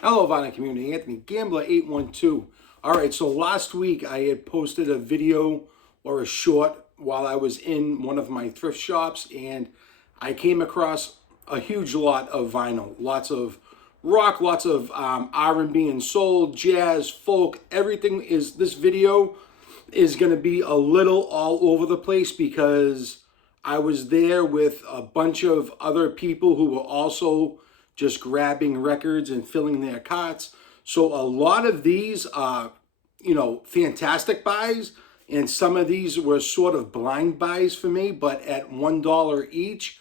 Hello, Vinyl community. Anthony Gambler 812. All right, so last week I had posted a video or a short while I was in one of my thrift shops, and I came across a huge lot of vinyl, lots of rock, lots of R&B and soul, jazz, folk. Everything is. This video is going to be a little all over the place because I was there with a bunch of other people who were also just grabbing records and filling their carts. So a lot of these are, fantastic buys, and some of these were sort of blind buys for me, but at $1 each,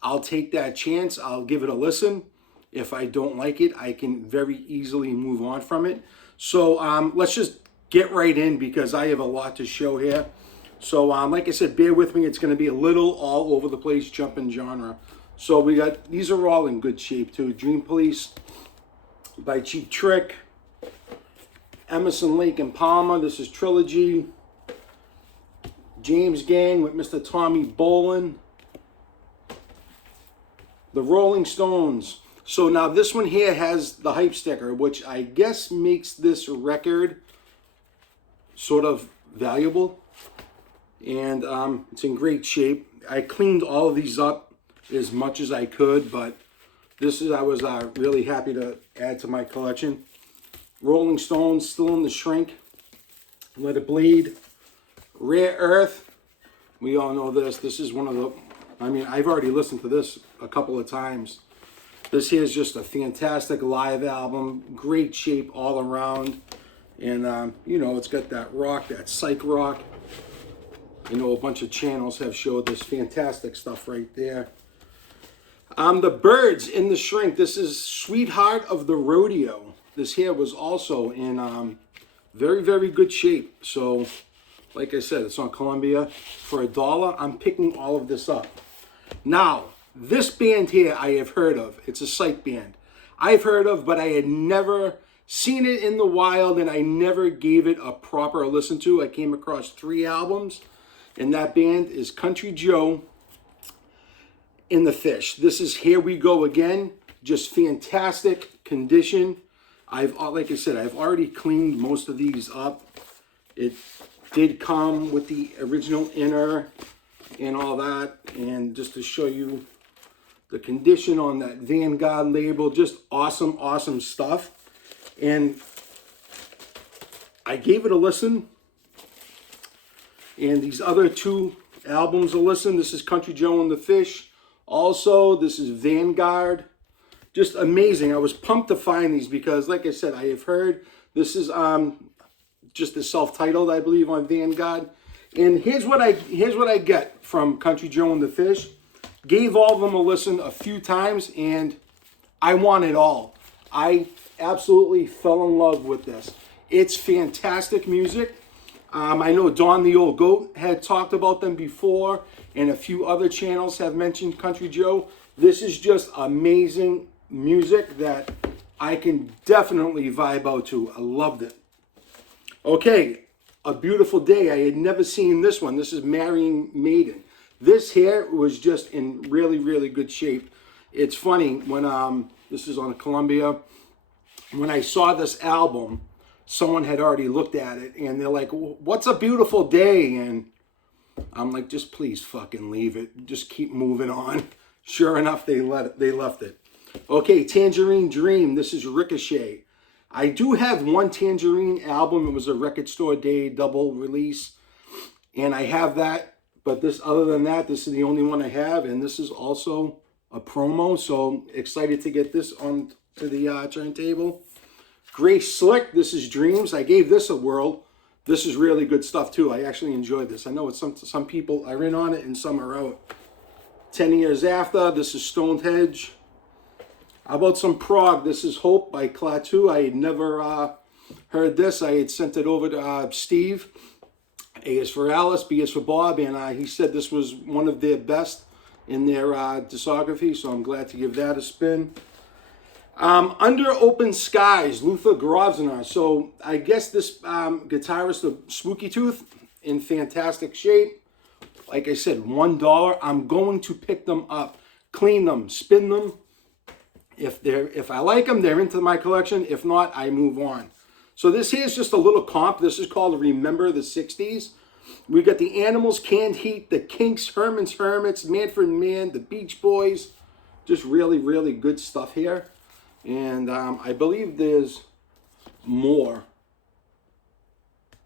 I'll take that chance. I'll give it a listen. If I don't like it, I can very easily move on from it. So let's just get right in because I have a lot to show here. So like I said, bear with me. It's going to be a little all over the place, jumping genre. So we got, these are all in good shape too. Dream Police by Cheap Trick. Emerson, Lake and Palmer. This is Trilogy. James Gang with Mr. Tommy Bolin. The Rolling Stones. So now this one here has the hype sticker, which I guess makes this record sort of valuable. And it's in great shape. I cleaned all of these up as much as I could, but this is, I was really happy to add to my collection. Rolling Stones, Still in the Shrink, Let It Bleed, Rare Earth. We all know this. This is one of the, I've already listened to this a couple of times. This here is just a fantastic live album, great shape all around. And, it's got that rock, that psych rock. A bunch of channels have showed this fantastic stuff right there. The Birds in the Shrink. This is Sweetheart of the Rodeo. This here was also in very, very good shape. So, like I said, it's on Columbia. For $1, I'm picking all of this up. Now, this band here I have heard of. It's a Psych band. I've heard of, but I had never seen it in the wild, and I never gave it a proper listen to. I came across 3 albums, and that band is Country Joe in the Fish. This is Here We Go Again. Just fantastic condition. Like I said, I've already cleaned most of these up. It did come with the original inner and all that. And just to show you the condition on that Vanguard label, just awesome, awesome stuff. And I gave it a listen. And these other 2 albums a listen. This is Country Joe and the Fish. Also, this is Vanguard. Just amazing. I was pumped to find these because, like I said, I have heard this is just the self-titled, I believe, on Vanguard. And here's what I get from Country Joe and the Fish. Gave all of them a listen a few times, and I want it all. I absolutely fell in love with this. It's fantastic music. I know Don the Old Goat had talked about them before, and a few other channels have mentioned Country Joe. This is just amazing music that I can definitely vibe out to. I loved it. Okay, A Beautiful Day. I had never seen this one. This is Marrying Maiden. This here was just in really, really good shape. It's funny, when this is on Columbia, when I saw this album, someone had already looked at it, and they're like, what's A Beautiful Day? And I'm like, just please fucking leave it. Just keep moving on. Sure enough, they left it. Okay, Tangerine Dream. This is Ricochet. I do have one Tangerine album. It was a Record Store Day double release, and I have that. But this, other than that, this is the only one I have, and this is also a promo. So excited to get this on to the turntable. Grace Slick. This is Dreams. I gave this a whirl. This is really good stuff too. I actually enjoyed this. I know it's some people are in on it and some are out. 10 Years After. This is Stonehenge. How about some prog? This is Hope by Klaatu. I had never heard this. I had sent it over to Steve. A is for Alice, B is for Bob, and he said this was one of their best in their discography, so I'm glad to give that a spin. Under Open Skies, Luther Grosvenor. So I guess this guitarist of Spooky Tooth in fantastic shape. Like I said, $1. I'm going to pick them up, clean them, spin them, If I like them, they're into my collection. If not, I move on. So this here is just a little comp. This is called Remember the 60s. We got the Animals, Canned Heat, the Kinks, Herman's Hermits, Manfred Mann, the Beach Boys. Just really, really good stuff here. And I believe there's more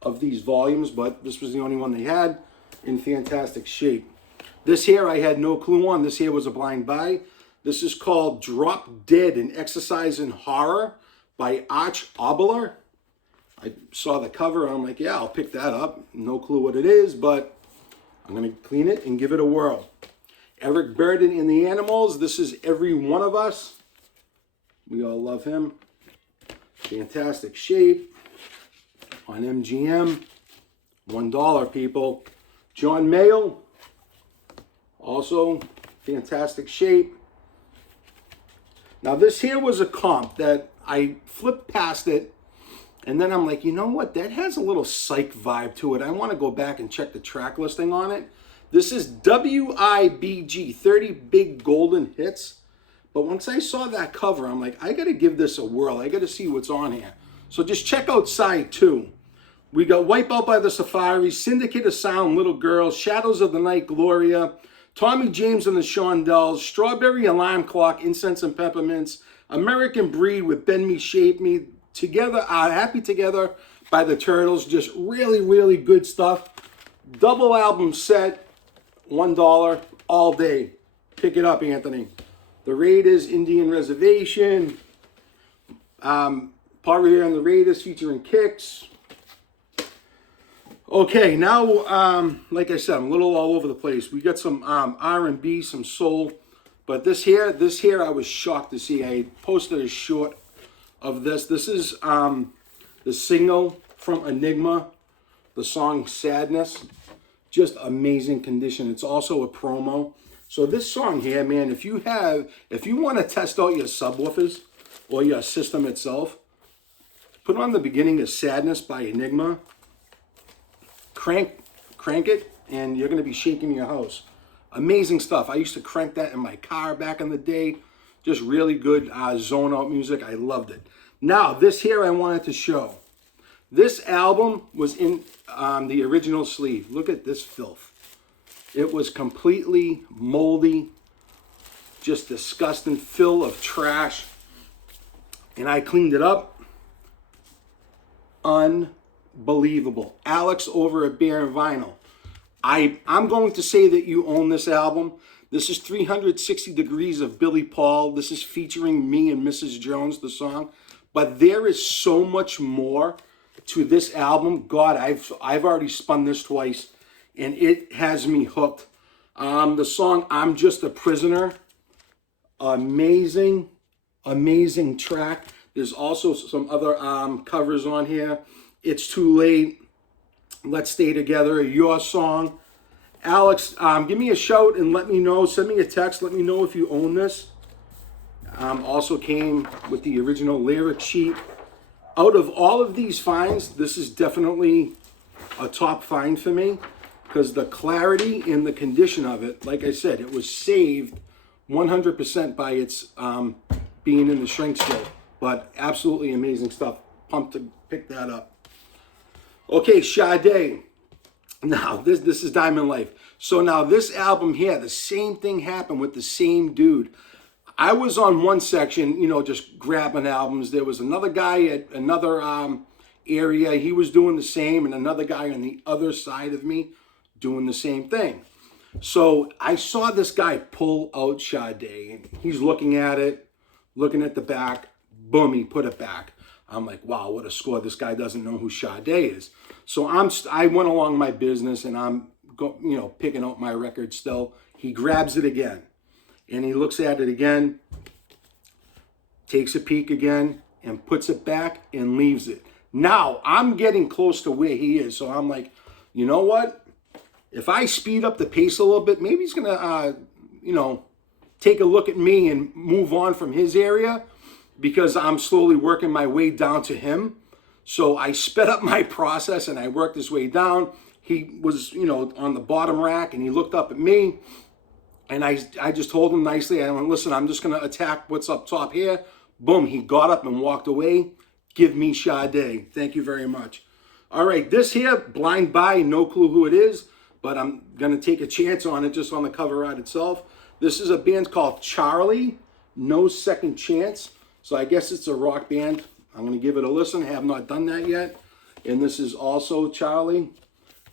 of these volumes, but this was the only one they had in fantastic shape. This here I had no clue on. This here was a blind buy. This is called Drop Dead, an Exercise in Horror by Arch Obler. I saw the cover. I'm like, yeah, I'll pick that up. No clue what it is, but I'm going to clean it and give it a whirl. Eric Burden in the Animals. This is Every One of Us. We all love him. Fantastic shape on MGM. $1, people. John Mayall. Also fantastic shape. Now this here was a comp that I flipped past it, and then I'm like, you know what? That has a little Psych vibe to it. I want to go back and check the track listing on it. This is WIBG, 30 Big Golden Hits. But once I saw that cover, I'm like, I got to give this a whirl. I got to see what's on here. So just check out side 2. We got Wipeout by the Safari, Syndicate of Sound, Little Girl, Shadows of the Night, Gloria, Tommy James and the Shondells, Strawberry Alarm Clock, Incense and Peppermints, American Breed with Bend Me, Shape Me, Together, Happy Together by the Turtles. Just really, really good stuff. Double album set, $1 all day. Pick it up, Anthony. The Raiders, Indian Reservation, Paul and the Raiders featuring Kicks. Okay, now, like I said, I'm a little all over the place. We got some R&B, some soul, but this here, I was shocked to see. I posted a short of this. This is the single from Enigma, the song Sadness. Just amazing condition. It's also a promo. So this song here, man, if you want to test out your subwoofers or your system itself, put on the beginning of Sadness by Enigma. Crank it, and you're going to be shaking your house. Amazing stuff. I used to crank that in my car back in the day. Just really good zone out music. I loved it. Now, this here I wanted to show. This album was in the original sleeve. Look at this filth. It was completely moldy, just disgusting, full of trash. And I cleaned it up. Unbelievable. Alex over at Bear and Vinyl. I'm going to say that you own this album. This is 360 Degrees of Billy Paul. This is featuring me and Mrs. Jones, the song. But there is so much more to this album. God, I've already spun this twice, and it has me hooked. The song I'm Just a Prisoner. Amazing, amazing track. There's also some other covers on here. It's Too Late, Let's Stay Together, Your Song. Alex, give me a shout and let me know. Send me a text. Let me know if you own this. Also came with the original lyric sheet. Out of all of these finds, this is definitely a top find for me because the clarity and the condition of it, like I said, it was saved 100% by its being in the shrink still. But absolutely amazing stuff. Pumped to pick that up. Okay, Sade. Now, this is Diamond Life. So now this album here, the same thing happened with the same dude. I was on one section, just grabbing albums. There was another guy at another area. He was doing the same, and another guy on the other side of me doing the same thing. So I saw this guy pull out Sade, and he's looking at it, looking at the back. Boom, he put it back. I'm like, wow, what a score. This guy doesn't know who Sade is. So I went along my business, and I'm picking out my record still. He grabs it again, and he looks at it again, takes a peek again, and puts it back and leaves it. Now, I'm getting close to where he is, so I'm like, you know what? If I speed up the pace a little bit, maybe he's going to, take a look at me and move on from his area because I'm slowly working my way down to him. So I sped up my process and I worked his way down. He was, on the bottom rack and he looked up at me And I just told him nicely, I went, listen, I'm just going to attack what's up top here. Boom, he got up and walked away. Give me Sade. Thank you very much. All right, this here, Blind Buy, no clue who it is, but I'm going to take a chance on it just on the cover art itself. This is a band called Charlie, No Second Chance. So I guess it's a rock band. I'm going to give it a listen. Have not done that yet. And this is also Charlie.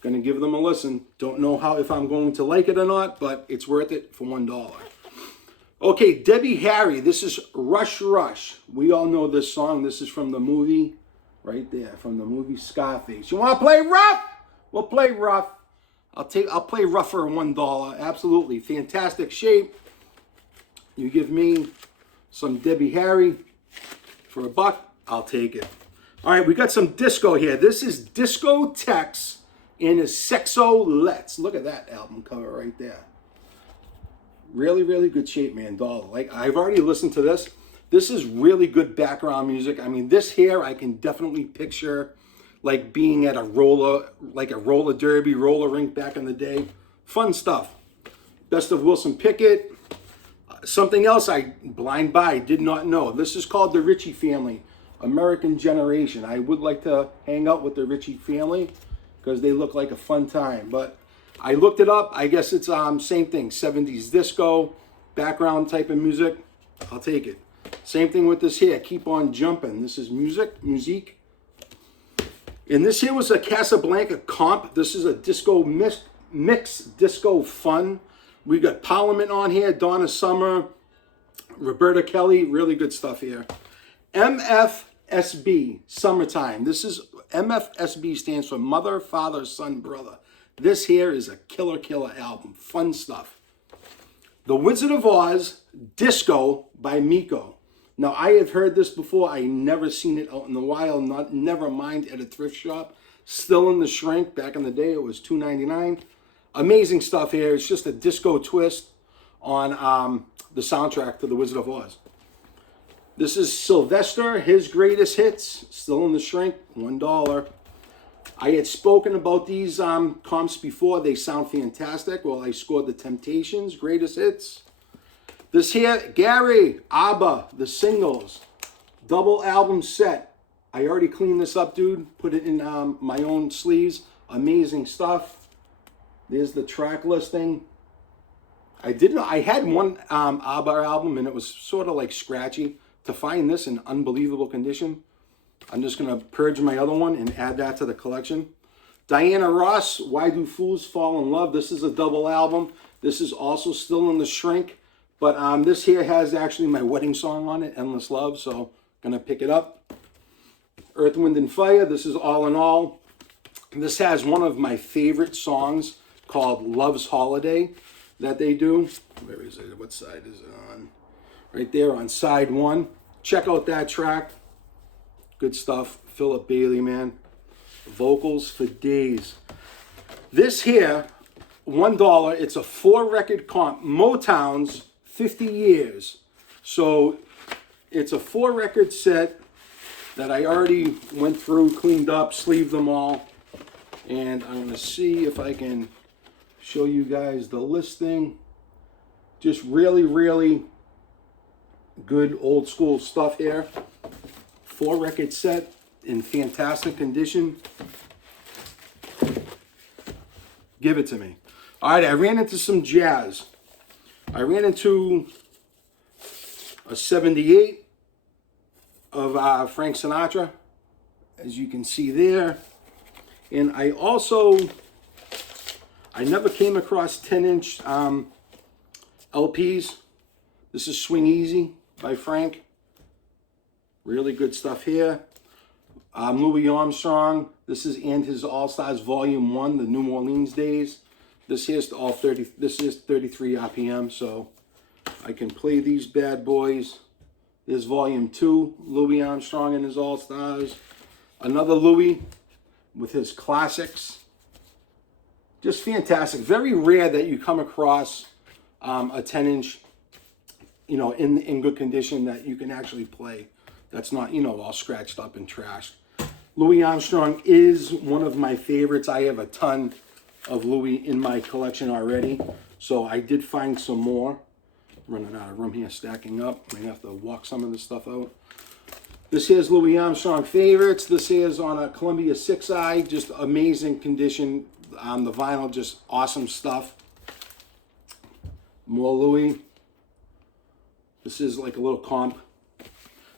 Going to give them a listen. Don't know if I'm going to like it or not, but it's worth it for $1. Okay, Debbie Harry. This is Rush Rush. We all know this song. This is from the movie, right there, from the movie Scarface. You want to play rough? We'll play rough. I'll play rough for $1. Absolutely fantastic shape. You give me some Debbie Harry for $1. I'll take it. All right, we got some disco here. This is Disco Tex in his Sexo Let's. Look at that album cover right there. Really, really good shape, man. $1. Like, I've already listened to this. This is really good background music. I mean, this here I can definitely picture like being at a roller derby, roller rink back in the day. Fun stuff. Best of Wilson Pickett. Something else I blind buy, did not know. This is called the Ritchie Family, American Generation. I would like to hang out with the Ritchie family because they look like a fun time. But I looked it up. I guess it's same thing, 70s disco, background type of music. I'll take it. Same thing with this here, Keep On Jumping. This is musique. And this here was a Casablanca comp. This is a disco mix disco fun. We got Parliament on here, Donna Summer, Roberta Kelly, really good stuff here. MFSB, Summertime. This is, MFSB stands for Mother, Father, Son, Brother. This here is a killer album, fun stuff. The Wizard of Oz, Disco by Miko. Now, I have heard this before. I never seen it out in the wild, never mind at a thrift shop. Still in the shrink. Back in the day, it was $2.99. Amazing stuff here. It's just a disco twist on the soundtrack to The Wizard of Oz. This is Sylvester, his greatest hits. Still in the shrink, $1. I had spoken about these comps before. They sound fantastic. Well, I scored the Temptations, greatest hits. This here, Gary, ABBA, the singles, double album set. I already cleaned this up, dude. Put it in my own sleeves. Amazing stuff. There's the track listing. I had one ABBA album and it was sort of like scratchy. To find this in unbelievable condition, I'm just going to purge my other one and add that to the collection. Diana Ross, Why Do Fools Fall in Love? This is a double album. This is also still in the shrink. But this here has actually my wedding song on it, Endless Love. So going to pick it up. Earth, Wind, and Fire. This is All in All. This has one of my favorite songs called Love's Holiday that they do. Where is it? What side is it on? Right there on side 1. Check out that track. Good stuff. Philip Bailey, man. Vocals for days. This here, $1. It's a 4-record comp. Motown's 50 years. So it's a 4-record set that I already went through, cleaned up, sleeved them all. And I'm going to see if I can show you guys the listing. Just really, really good old school stuff here. 4-record set in fantastic condition. Give it to me. All right, I ran into some jazz. I ran into a 78 of Frank Sinatra, as you can see there. And I never came across 10-inch LPs. This is Swing Easy by Frank. Really good stuff here. Louis Armstrong. This is And His All-Stars Volume 1, the New Orleans days. This is 33 RPM, so I can play these bad boys. There's Volume 2, Louis Armstrong and His All-Stars. Another Louis with his classics. Just fantastic. Very rare that you come across a 10-inch, in good condition that you can actually play. That's not, all scratched up and trashed. Louis Armstrong is one of my favorites. I have a ton of Louis in my collection already. So I did find some more. Running out of room here, stacking up. Might have to walk some of this stuff out. This here's Louis Armstrong favorites. This here's on a Columbia 6i. Just amazing condition. The vinyl, just awesome stuff. More Louis. This is like a little comp.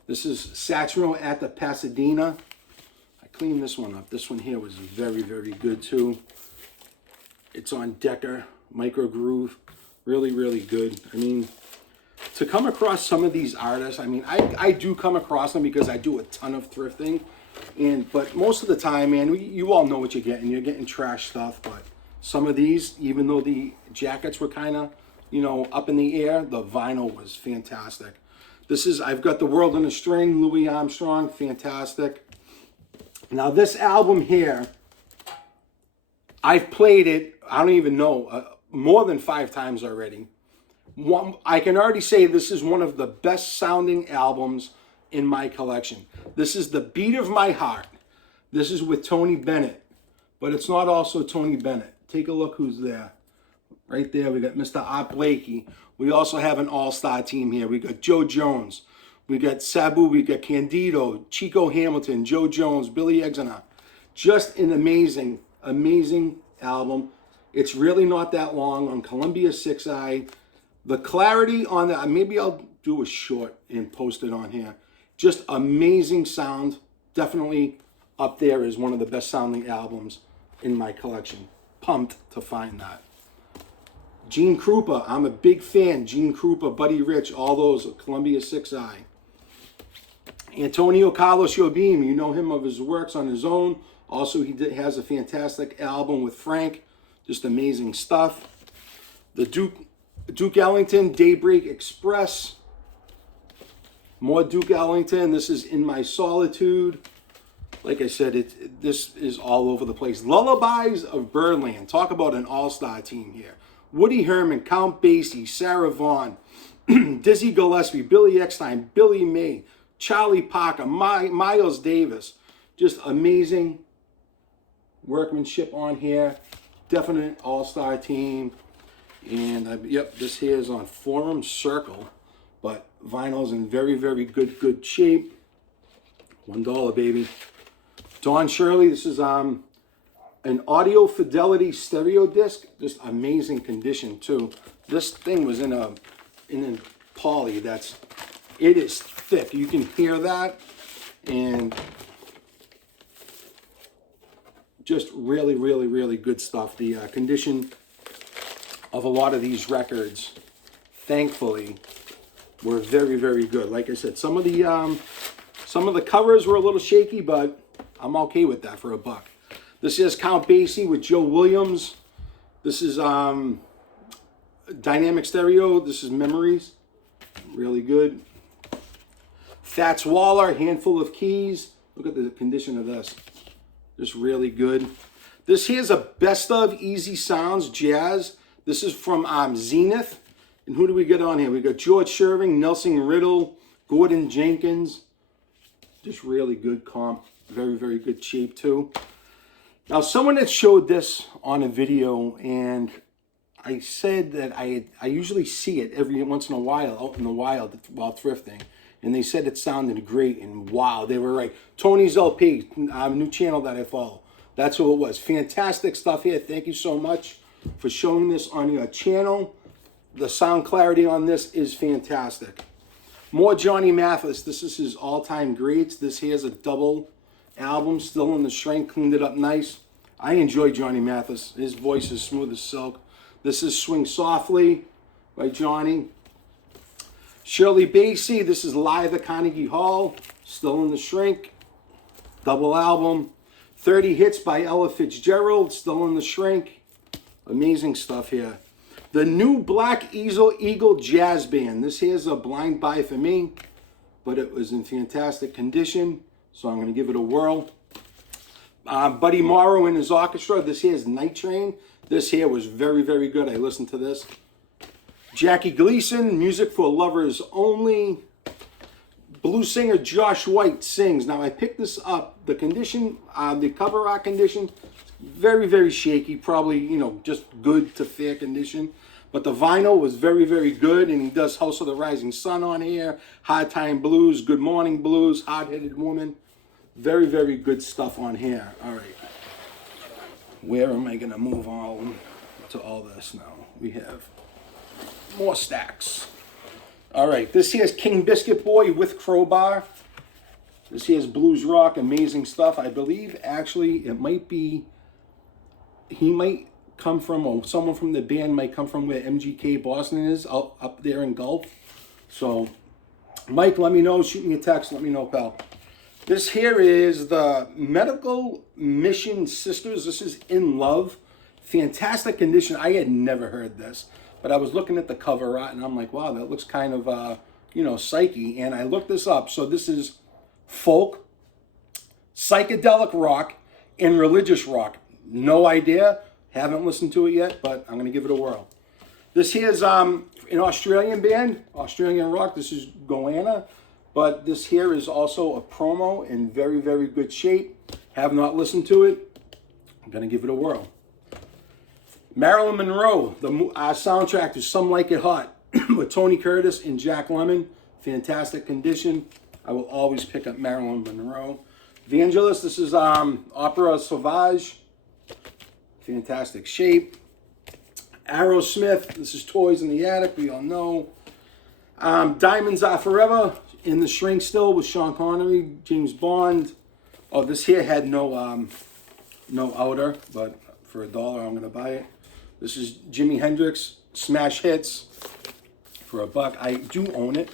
This is Satchmo at the Pasadena. I cleaned this one up. This one here was very, very good too. It's on Decker, micro groove. Really, really good. I mean, to come across some of these artists, I mean, I do come across them because I do a ton of thrifting. But most of the time, man, you all know what you're getting. You're getting trash stuff. But some of these, even though the jackets were kind of, you know, up in the air, the vinyl was fantastic. This is, I've got The World on a String, Louis Armstrong, fantastic. Now this album here, I've played it, I don't even know, more than 5 times already. I can already say this is one of the best sounding albums in my collection. This is The Beat of My Heart. This is with Tony Bennett, but it's not also Tony Bennett. Take a look who's there. Right there, we got Mr. Art Blakey. We also have an all-star team here. We got Joe Jones. We got Sabu. We got Candido, Chico Hamilton, Joe Jones, Billy Exner. Just an amazing, amazing album. It's really not that long on Columbia 6i. The clarity on that, maybe I'll do a short and post it on here. Just amazing sound. Definitely up there is one of the best sounding albums in my collection. Pumped to find that. Gene Krupa, I'm a big fan. Gene Krupa, Buddy Rich, all those, Columbia 6i. Antonio Carlos Jobim, you know him of his works on his own. Also, has a fantastic album with Frank. Just amazing stuff. The Duke Ellington, Daybreak Express. More Duke Ellington. This is In My Solitude. Like I said, this is all over the place. Lullabies of Birdland. Talk about an all-star team here. Woody Herman, Count Basie, Sarah Vaughan, Dizzy Gillespie, Billy Eckstine, Billy May, Charlie Parker, Miles Davis. Just amazing workmanship on here. Definite all-star team. And yep, this here is on Forum Circle, but vinyl's in very, very good shape. $1, baby. Don Shirley, this is an Audio Fidelity stereo disc. Just amazing condition too. This thing was in a poly it is thick. You can hear that, and just really, really, really good stuff. The condition of a lot of these records, thankfully, were very, very good. Like I said, some of the covers were a little shaky, but I'm okay with that for $1. This is Count Basie with Joe Williams. This is Dynamic Stereo. This is Memories. Really good. Fats Waller, Handful of Keys. Look at the condition of this. Just really good. This here's a best of Easy Sounds Jazz. This is from Zenith. And who do we get on here? We got George Sherving, Nelson Riddle, Gordon Jenkins. Just really good comp. Very, very good shape too. Now, someone had showed this on a video, and I said that I usually see it every once in a while out in the wild while thrifting. And they said it sounded great, and wow, they were right. Tony's LP, a new channel that I follow. That's who it was. Fantastic stuff here. Thank you so much for showing this on your channel. The sound clarity on this is fantastic. More Johnny Mathis. This is his all-time greats. This here's a double album, still in the shrink, cleaned it up nice. I enjoy Johnny Mathis. His voice is smooth as silk. This is Swing Softly by Johnny. Shirley Bassey, this is Live at Carnegie Hall, still in the shrink, double album. 30 Hits by Ella Fitzgerald, still in the shrink. Amazing stuff here. The new Black Eagle Jazz Band. This here's a blind buy for me, but it was in fantastic condition, so I'm going to give it a whirl. Buddy Morrow and his orchestra. This here is Night Train. This here was very, very good. I listened to this. Jackie Gleason, Music for Lovers Only. Blues singer Josh White sings. Now, I picked this up. The condition, the cover art condition, very, very shaky. Probably, just good to fair condition. But the vinyl was very, very good, and he does House of the Rising Sun on here, Hard Time Blues, Good Morning Blues, Hard-Headed Woman. Very, very good stuff on here. All right. Where am I going to move on to all this now? We have more stacks. All right. This here's King Biscuit Boy with Crowbar. This here's Blues Rock. Amazing stuff. I believe, actually, it might be, he might come from, or someone from the band might come from where MGK Boston is, up there in Gulf. So, Mike, let me know. Shoot me a text. Let me know, pal. This here is the Medical Mission Sisters. This is In Love. Fantastic condition. I had never heard this, but I was looking at the cover art, and I'm like, wow, that looks kind of, psyche. And I looked this up. So this is folk, psychedelic rock, and religious rock. No idea. Haven't listened to it yet, but I'm going to give it a whirl. This here's an Australian band, Australian rock. This is Goanna. But this here is also a promo in very, very good shape. Have not listened to it. I'm going to give it a whirl. Marilyn Monroe, the soundtrack to Some Like It Hot with Tony Curtis and Jack Lemmon. Fantastic condition. I will always pick up Marilyn Monroe. Vangelis, this is Opera Sauvage. Fantastic shape. Aerosmith, this is Toys in the Attic. We all know. Diamonds Are Forever. In the Shrink Still with Sean Connery, James Bond. Oh, this here had no outer, but for $1, I'm going to buy it. This is Jimi Hendrix, Smash Hits, for $1. I do own it,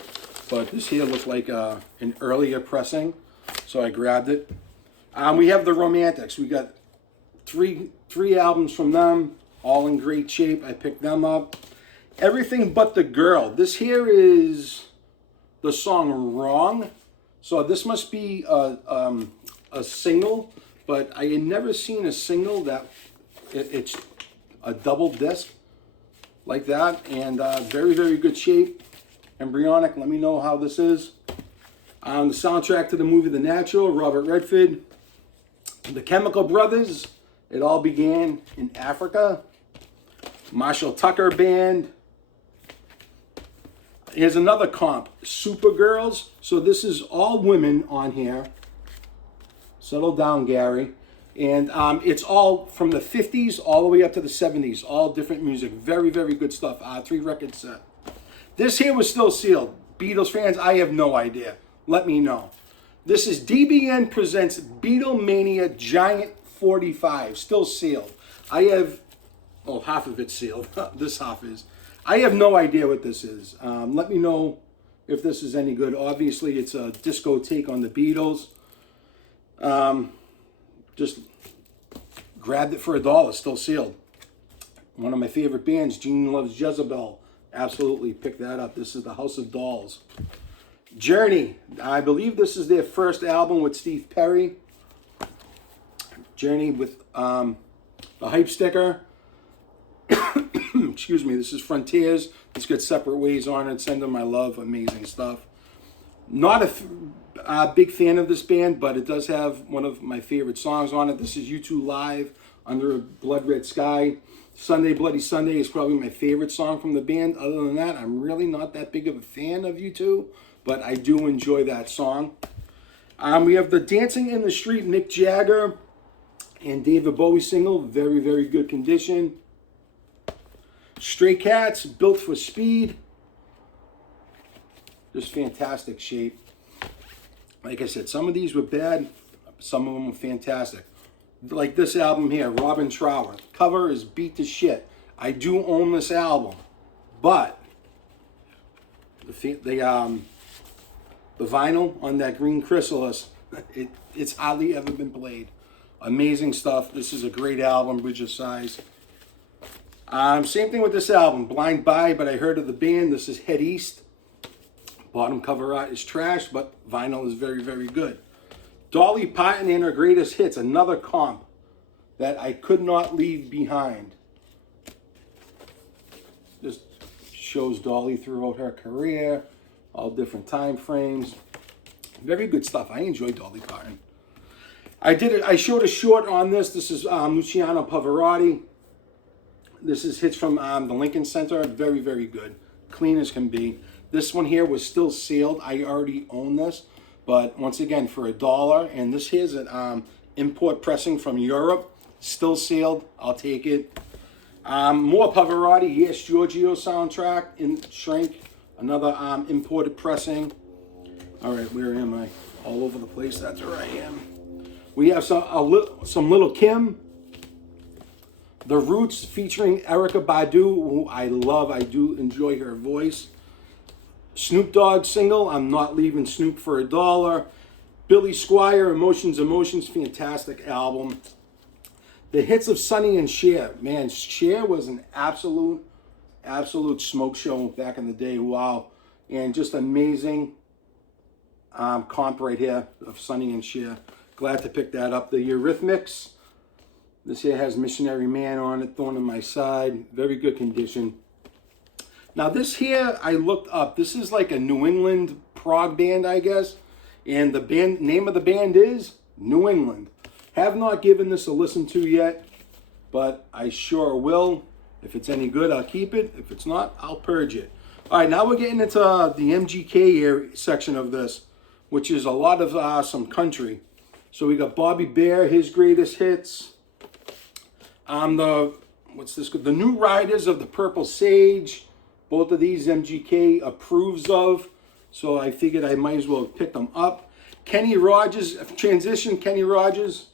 but this here looked like an earlier pressing, so I grabbed it. We have the Romantics. We got three albums from them, all in great shape. I picked them up. Everything But the Girl. This here is the song Wrong. So this must be a single, but I had never seen a single that it's a double disc like that, and very, very good shape. Embryonic, let me know how this is. The soundtrack to the movie The Natural, Robert Redford. The Chemical Brothers, It All Began in Africa. Marshall Tucker Band. Here's another comp, Supergirls. So this is all women on here. Settle down, Gary. And it's all from the 50s all the way up to the 70s. All different music. Very, very good stuff. 3-record set. This here was still sealed. Beatles fans, I have no idea. Let me know. This is DBN presents Beatlemania Giant 45. Still sealed. I have, half of it's sealed. This half is. I have no idea what this is. Let me know if this is any good. Obviously, it's a disco take on the Beatles. Just grabbed it for $1. Still sealed. One of my favorite bands, Gene Loves Jezebel. Absolutely picked that up. This is the House of Dolls. Journey. I believe this is their first album with Steve Perry. Journey with the hype sticker. Excuse me, this is Frontiers. It's got Separate Ways on it. Send them my love. Amazing stuff. Not a big fan of this band, but it does have one of my favorite songs on it. This is U2 Live, Under a Blood Red Sky. Sunday Bloody Sunday is probably my favorite song from the band. Other than that, I'm really not that big of a fan of U2, but I do enjoy that song. We have the Dancing in the Street, Mick Jagger and David Bowie single. Very, very good condition. Stray Cats, Built for Speed. Just fantastic shape. Like I said, some of these were bad. Some of them were fantastic. Like this album here, Robin Trower. Cover is beat to shit. I do own this album. But the vinyl on that green chrysalis, it's hardly ever been played. Amazing stuff. This is a great album, Bridge of Sighs. Same thing with this album, Blind Buy, but I heard of the band. This is Head East. Bottom cover art is trash, but vinyl is very, very good. Dolly Parton and her greatest hits, another comp that I could not leave behind. Just shows Dolly throughout her career, all different time frames. Very good stuff. I enjoy Dolly Parton. I showed a short on this. This is Luciano Pavarotti. This is hits from the Lincoln Center. Very, very good. Clean as can be. This one here was still sealed. I already own this. But once again, for $1. And this here's an import pressing from Europe. Still sealed. I'll take it. More Pavarotti. Yes, Giorgio soundtrack in shrink. Another imported pressing. All right, where am I? All over the place. That's where I am. We have some Little Kim. The Roots featuring Erykah Badu, who I love. I do enjoy her voice. Snoop Dogg single, I'm Not Leaving Snoop for $1. Billy Squier, Emotions, Emotions, fantastic album. The hits of Sonny and Cher. Man, Cher was an absolute smoke show back in the day. Wow. And just amazing comp right here of Sonny and Cher. Glad to pick that up. The Eurythmics. This here has Missionary Man on it, Thorn in My Side. Very good condition. Now this here, I looked up. This is like a New England prog band, I guess. And the band name of the band is New England. Have not given this a listen to yet, but I sure will. If it's any good, I'll keep it. If it's not, I'll purge it. All right, now we're getting into the MGK area section of this, which is a lot of some country. So we got Bobby Bear, his greatest hits. The New Riders of the Purple Sage. Both of these MGK approves of. So I figured I might as well pick them up. Kenny Rogers, Transition Kenny Rogers.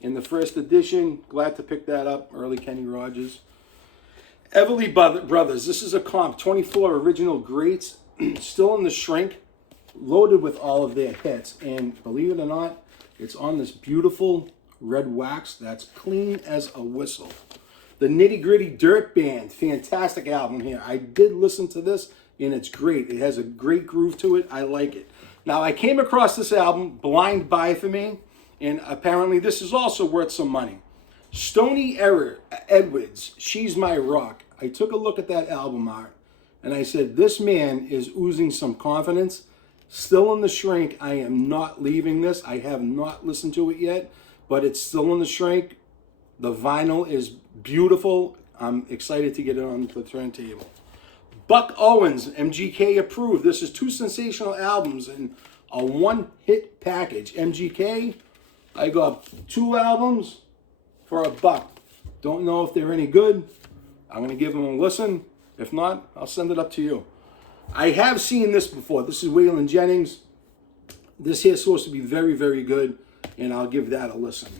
In the first edition. Glad to pick that up. Early Kenny Rogers. Everly Brothers. This is a comp. 24 original greats. Still in the shrink. Loaded with all of their hits. And believe it or not, it's on this beautiful red wax that's clean as a whistle. The Nitty Gritty Dirt Band, fantastic album here. I did listen to this and it's great. It has a great groove to it. I like it. Now I came across this album, Blind Buy for me, and apparently this is also worth some money. Stoney Edwards, She's My Rock. I took a look at that album art and I said, this man is oozing some confidence. Still in the shrink. I am not leaving this. I have not listened to it yet, but it's still in the shrink. The vinyl is beautiful. I'm excited to get it on the turntable. Buck Owens, MGK approved. This is 2 sensational albums in a one-hit package. MGK, I got 2 albums for $1. Don't know if they're any good. I'm going to give them a listen. If not, I'll send it up to you. I have seen this before. This is Waylon Jennings. This here is supposed to be very, very good, and I'll give that a listen.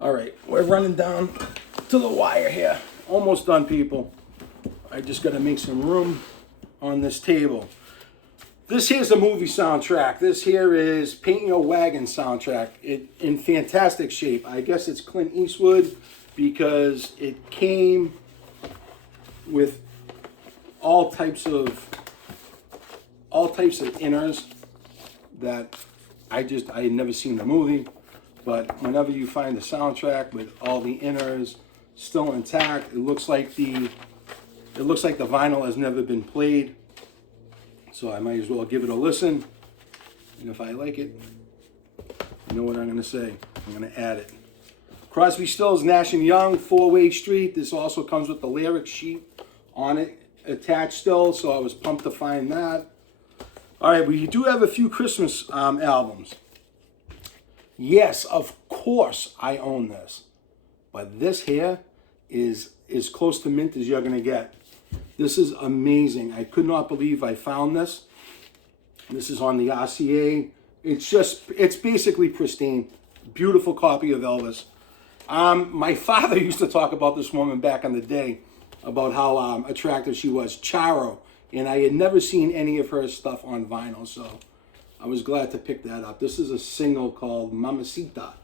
All right, we're running down to the wire here. Almost done, people. I just got to make some room on this table. This here's a movie soundtrack. This here is Paint Your Wagon soundtrack. It in fantastic shape. I guess it's Clint Eastwood because it came with all types of inners that I had never seen the movie. But whenever you find the soundtrack with all the inners still intact, it looks like the vinyl has never been played. So I might as well give it a listen. And if I like it, you know what I'm going to say. I'm going to add it. Crosby, Stills, Nash & Young, 4-Way Street. This also comes with the lyric sheet on it attached still, so I was pumped to find that. All right, we do have a few Christmas albums. Yes, of course I own this. But this here is as close to mint as you're going to get. This is amazing. I could not believe I found this. This is on the RCA. It's basically pristine. Beautiful copy of Elvis. My father used to talk about this woman back in the day, about how attractive she was, Charo. And I had never seen any of her stuff on vinyl, so I was glad to pick that up. This is a single called Mamacita.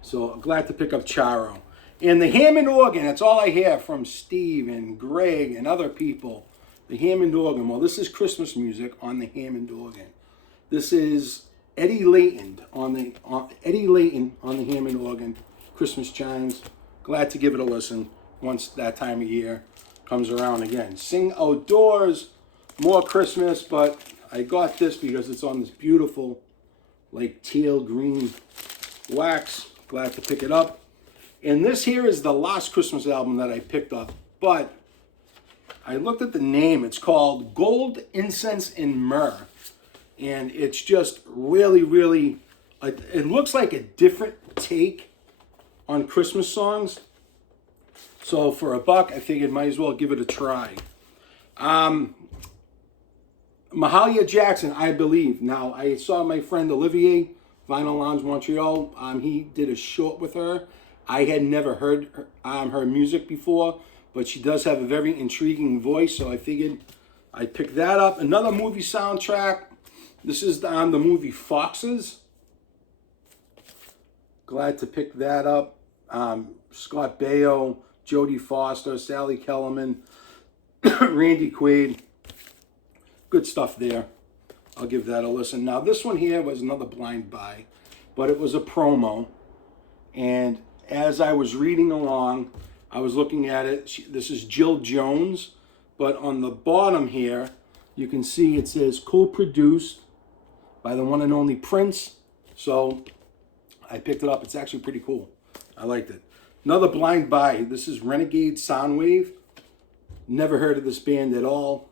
So glad to pick up Charo. And the Hammond organ, that's all I hear from Steve and Greg and other people. The Hammond organ. Well, this is Christmas music on the Hammond organ. This is Eddie Layton on the Hammond organ. Christmas chimes. Glad to give it a listen once that time of year comes around again. Sing Outdoors, more Christmas, but I got this because it's on this beautiful, like teal green wax. Glad to pick it up. And this here is the last Christmas album that I picked up. But I looked at the name. It's called Gold, Incense, and Myrrh. And it's just really, really, it looks like a different take on Christmas songs. So for $1, I figured might as well give it a try. Mahalia Jackson, I believe. Now, I saw my friend Olivier, Vinyl Lounge Montreal. He did a short with her. I had never heard her music before, but she does have a very intriguing voice, so I figured I'd pick that up. Another movie soundtrack. This is on the movie Foxes. Glad to pick that up. Scott Baio, Jodie Foster, Sally Kellerman, Randy Quaid. Good stuff there. I'll give that a listen. Now, this one here was another blind buy, but it was a promo. And as I was reading along, I was looking at it. This is Jill Jones, but on the bottom here, you can see it says co-produced by the one and only Prince. So I picked it up. It's actually pretty cool. I liked it. Another blind buy. This is Renegade Soundwave. Never heard of this band at all.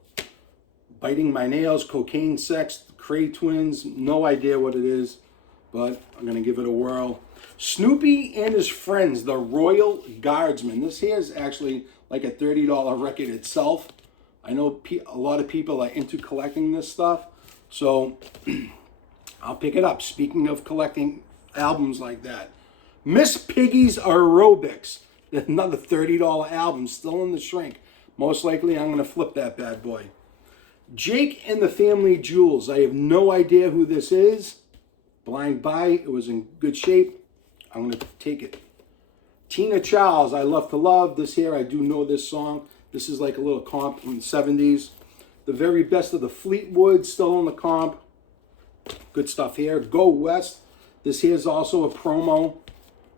Biting My Nails, Cocaine Sex, Cray Twins. No idea what it is, but I'm going to give it a whirl. Snoopy and His Friends, the Royal Guardsmen. This here is actually like a $30 record itself. I know a lot of people are into collecting this stuff, so I'll pick it up. Speaking of collecting albums like that. Miss Piggy's Aerobics, another $30 album, still in the shrink. Most likely I'm going to flip that bad boy. Jake and the Family Jewels. I have no idea who this is. Blind buy. It was in good shape. I'm going to take it. Tina Charles, I Love to Love. This here, I do know this song. This is like a little comp from the 70s. The Very Best of the Fleetwood, still on the comp. Good stuff here. Go West. This here is also a promo.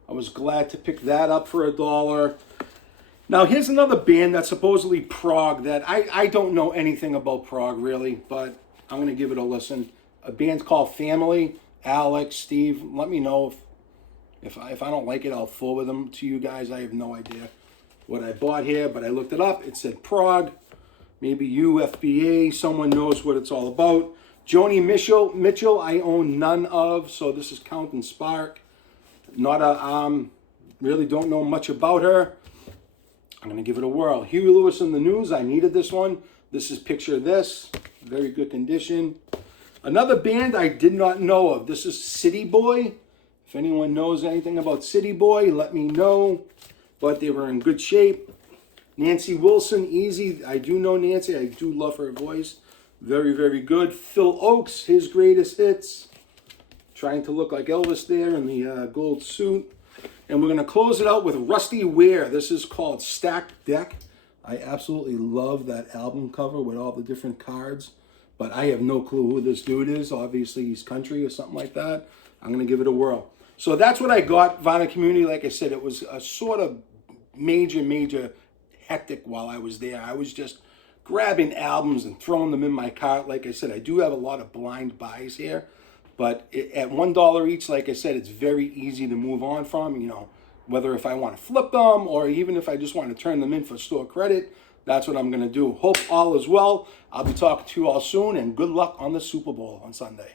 I was glad to pick that up for $1. Now, here's another band that's supposedly prog that I don't know anything about prog, really, but I'm going to give it a listen. A band called Family. Alex, Steve, let me know if I don't like it, I'll forward them to you guys. I have no idea what I bought here, but I looked it up. It said prog. Maybe you, FBA, someone knows what it's all about. Joni Mitchell, I own none of, so this is Count and Spark. Not a, really don't know much about her. I'm going to give it a whirl. Huey Lewis and the News. I needed this one. This is Picture This. Very good condition. Another band I did not know of. This is City Boy. If anyone knows anything about City Boy, let me know. But they were in good shape. Nancy Wilson, Easy. I do know Nancy. I do love her voice. Very, very good. Phil Oakes, his greatest hits. Trying to look like Elvis there in the gold suit. And we're going to close it out with Rusty Ware. This is called Stacked Deck. I absolutely love that album cover with all the different cards. But I have no clue who this dude is. Obviously, he's country or something like that. I'm going to give it a whirl. So that's what I got, Vinyl Community. Like I said, it was a sort of major hectic while I was there. I was just grabbing albums and throwing them in my cart. Like I said, I do have a lot of blind buys here. But at $1 each, like I said, it's very easy to move on from, you know, whether if I want to flip them or even if I just want to turn them in for store credit, that's what I'm going to do. Hope all is well. I'll be talking to you all soon, and good luck on the Super Bowl on Sunday.